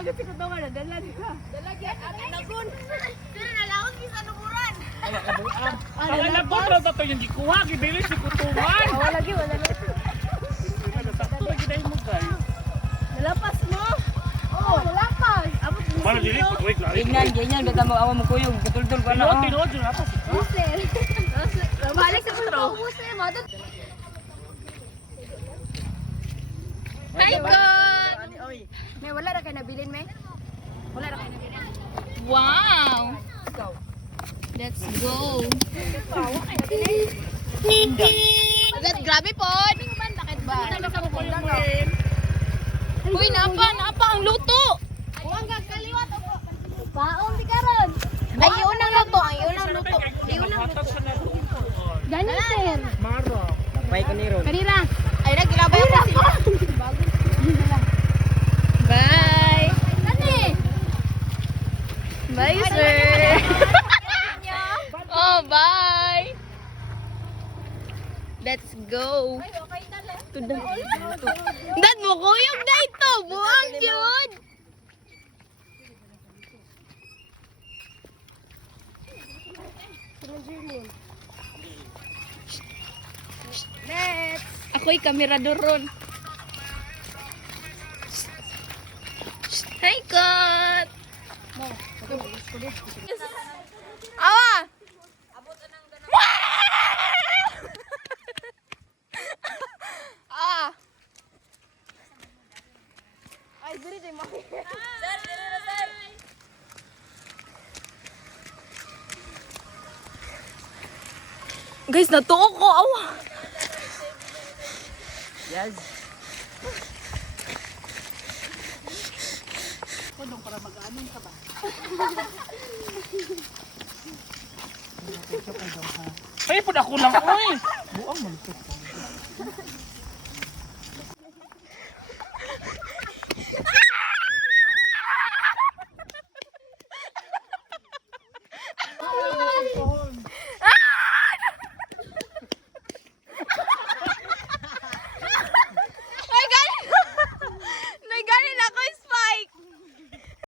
agad si Kutungan na dala diba? Dala gyud ang nagun. Sino nalaos bisa nuburan? Wala ka buang. Ang alam ko pero to yung gikuha gibili si Kutungan. Wala gyud wala na. Ano sakto lagi dai mo guys. Nalapas mo. Oo, nalapas. Abot mo. Para dili ko wait lang. Ganyan, beta mo awa mo kuyog, katultol ka na. Tinood yung ako. Buser. Balik sa intro. Buser mo. Hi God. May wala ra kay nabilin me? Wala ra kay nabilin. Wow. Let's go. Agad grabe po. Bakit ba? Uy, napa ang luto. Huwag kaliwat ako. Paong di karon. Ay, unang luto, Iunang luto. Gani sir. Maro. May kaniro. Kanira. Ay, nagilabay ako si. Bye. Kani. Bye, sir. Oh, bye. Let's go. Dad mo kuyog na ito. Buang yun. Next. Ako'y kamerador ron. Hi, Kat. Awa! Ah! Ay, diri tayo makikita. Sir, diri na, sir. Guys, natuo ko. Awa! Yes. Ay, pud ako lang oy. Buang man to.